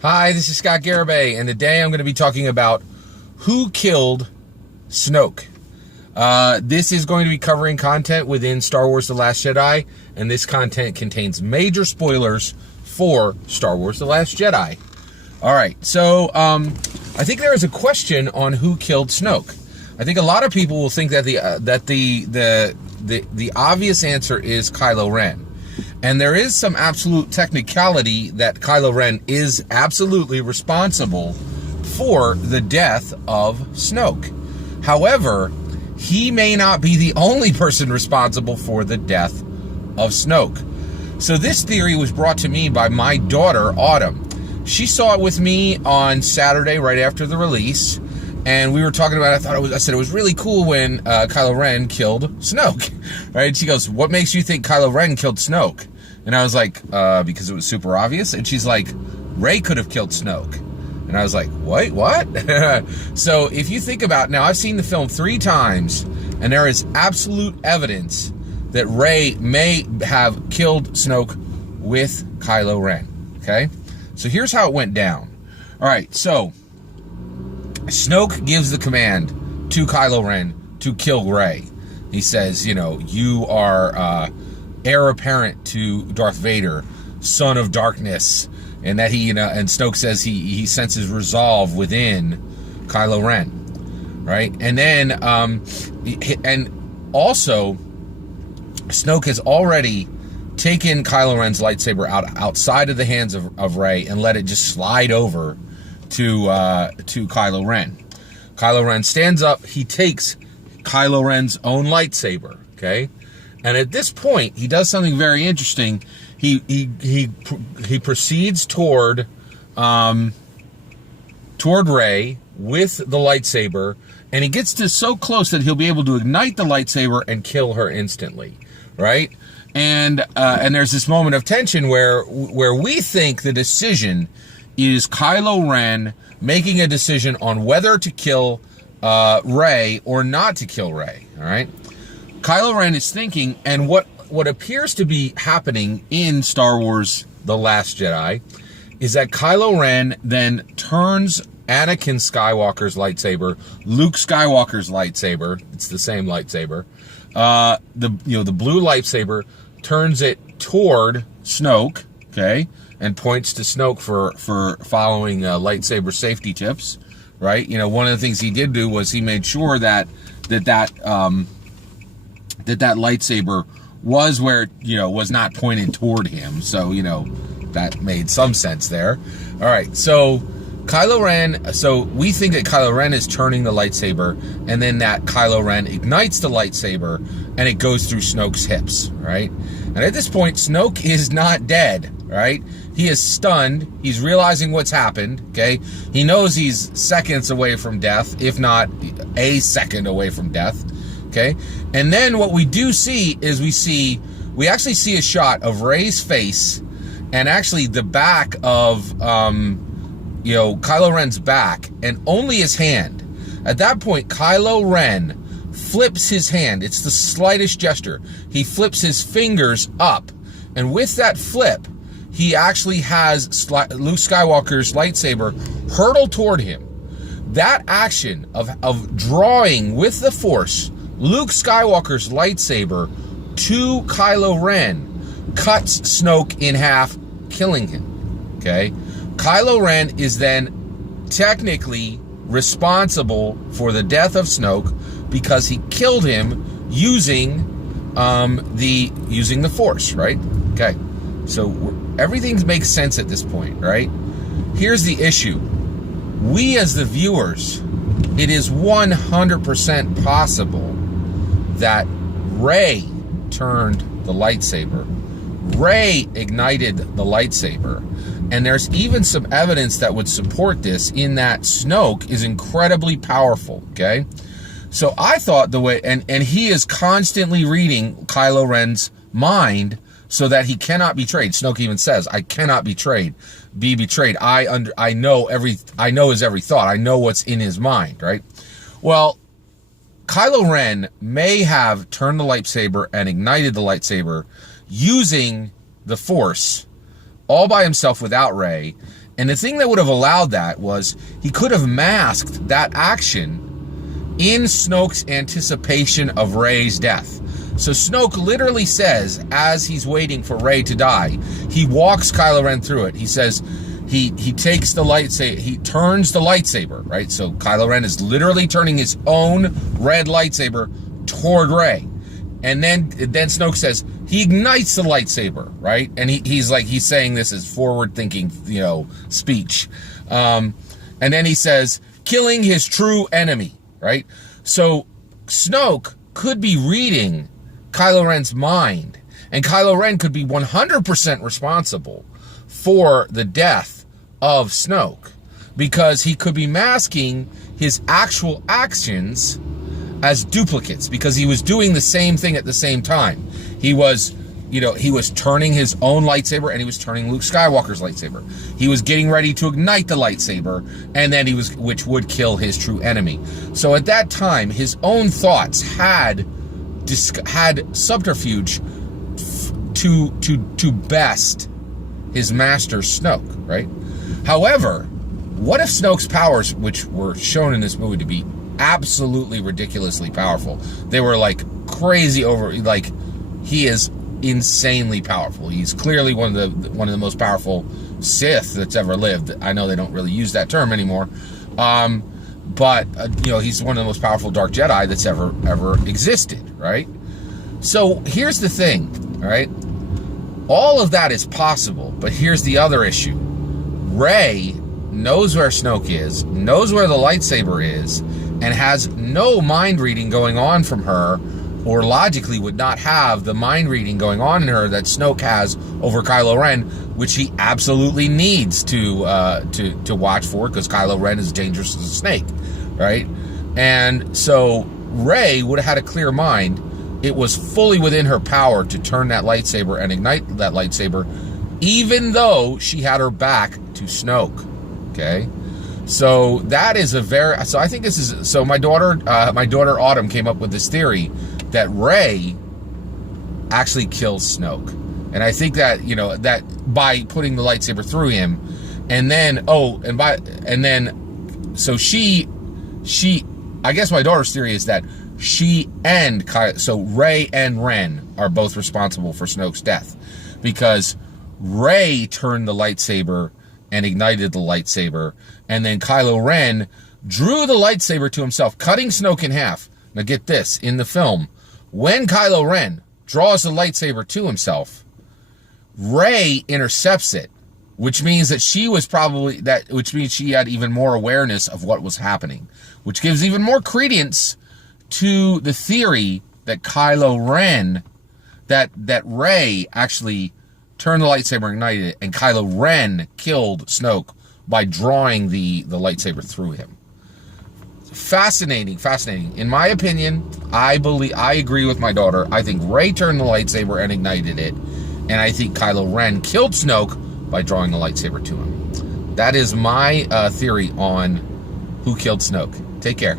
Hi, this is Scott Garibay, and today I'm going to be talking about who killed Snoke. This is going to be covering content within Star Wars The Last Jedi, and this content contains major spoilers for Star Wars The Last Jedi. Alright, so I think there is a question on who killed Snoke. I think a lot of people will think that the obvious answer is Kylo Ren. And there is some absolute technicality that Kylo Ren is absolutely responsible for the death of Snoke. However, he may not be the only person responsible for the death of Snoke. So this theory was brought to me by my daughter, Autumn. She saw it with me on Saturday right after the release, and we were talking about it. I said it was really cool when Kylo Ren killed Snoke. Right? She goes, "What makes you think Kylo Ren killed Snoke?" And I was like, because it was super obvious. And she's like, "Rey could have killed Snoke." And I was like, wait, what? So if you think about, now I've seen the film 3 times, and there is absolute evidence that Rey may have killed Snoke with Kylo Ren. Okay? So here's how it went down. All right, so Snoke gives the command to Kylo Ren to kill Rey. He says, you are heir apparent to Darth Vader, son of darkness, and that he, and Snoke says he senses resolve within Kylo Ren, right? And then, and also, Snoke has already taken Kylo Ren's lightsaber outside of the hands of Rey and let it just slide over to Kylo Ren. Kylo Ren stands up. He takes Kylo Ren's own lightsaber. Okay, and at this point, he does something very interesting. He proceeds toward Rey with the lightsaber, and he gets to so close that he'll be able to ignite the lightsaber and kill her instantly. Right? And there's this moment of tension where we think the decision is Kylo Ren making a decision on whether to kill Rey or not to kill Rey. All right, Kylo Ren is thinking, and what appears to be happening in Star Wars The Last Jedi is that Kylo Ren then turns Anakin Skywalker's lightsaber, Luke Skywalker's lightsaber, it's the same lightsaber, the blue lightsaber, turns it toward Snoke, okay, and points to Snoke for following lightsaber safety tips, right? One of the things he did do was he made sure that lightsaber was where, was not pointed toward him. So, that made some sense there. All right, so Kylo Ren, so we think that Kylo Ren is turning the lightsaber, and then that Kylo Ren ignites the lightsaber, and it goes through Snoke's hips, right? And at this point, Snoke is not dead, right? He is stunned. He's realizing what's happened, okay? He knows he's seconds away from death, if not a second away from death, okay? And then what we do see is we actually see a shot of Rey's face, and actually the back of, Kylo Ren's back, and only his hand. At that point, Kylo Ren flips his hand. It's the slightest gesture. He flips his fingers up, and with that flip, he actually has Luke Skywalker's lightsaber hurtle toward him. That action of drawing with the Force Luke Skywalker's lightsaber to Kylo Ren cuts Snoke in half, killing him. Okay? Kylo Ren is then technically responsible for the death of Snoke because he killed him using the Force, right? Okay, so everything makes sense at this point, right? Here's the issue: we as the viewers, it is 100% possible that Rey turned the lightsaber. Rey ignited the lightsaber. And there's even some evidence that would support this, in that Snoke is incredibly powerful, okay? So I thought the way, and he is constantly reading Kylo Ren's mind so that he cannot be betrayed. Snoke even says, "I cannot be betrayed. I know his every thought. I know what's in his mind," right? Well, Kylo Ren may have turned the lightsaber and ignited the lightsaber using the Force all by himself without Rey, And the thing that would have allowed that was he could have masked that action in Snoke's anticipation of Rey's death. So Snoke literally says, as he's waiting for Rey to die, he walks Kylo Ren through it. He says, he takes the lightsaber, he turns the lightsaber, right? So Kylo Ren is literally turning his own red lightsaber toward Rey. And then Snoke says, he ignites the lightsaber, right? And he's saying this as forward-thinking, speech. And then he says, killing his true enemy, right? So Snoke could be reading Kylo Ren's mind, and Kylo Ren could be 100% responsible for the death of Snoke, because he could be masking his actual actions as duplicates, because he was doing the same thing at the same time. He was turning his own lightsaber, and he was turning Luke Skywalker's lightsaber. He was getting ready to ignite the lightsaber, and then which would kill his true enemy. So at that time, his own thoughts had subterfuge to best his master Snoke, right? However, what if Snoke's powers, which were shown in this movie to be absolutely ridiculously powerful, they were like crazy he is insanely powerful. He's clearly one of the most powerful Sith that's ever lived. I know they don't really use that term anymore, but he's one of the most powerful Dark Jedi that's ever existed, right? So here's the thing, all right? All of that is possible, but here's the other issue. Rey knows where Snoke is, knows where the lightsaber is, and has no mind reading going on from her, or logically would not have the mind reading going on in her that Snoke has over Kylo Ren, which he absolutely needs to watch for, because Kylo Ren is dangerous as a snake, right? And so Rey would have had a clear mind. It was fully within her power to turn that lightsaber and ignite that lightsaber, even though she had her back to Snoke. Okay, so that is so I think this is, so my daughter Autumn came up with this theory that Rey actually kills Snoke. And I think that, that by putting the lightsaber through him, and then, so she, I guess my daughter's theory is that so Rey and Ren are both responsible for Snoke's death, because Rey turned the lightsaber and ignited the lightsaber, and then Kylo Ren drew the lightsaber to himself, cutting Snoke in half. Now get this, in the film, when Kylo Ren draws the lightsaber to himself, Rey intercepts it, which means that which means she had even more awareness of what was happening, which gives even more credence to the theory that that Rey actually turned the lightsaber, ignited it, and Kylo Ren killed Snoke by drawing the lightsaber through him. Fascinating. In my opinion, I agree with my daughter. I think Rey turned the lightsaber and ignited it, and I think Kylo Ren killed Snoke by drawing the lightsaber to him. That is my theory on who killed Snoke. Take care.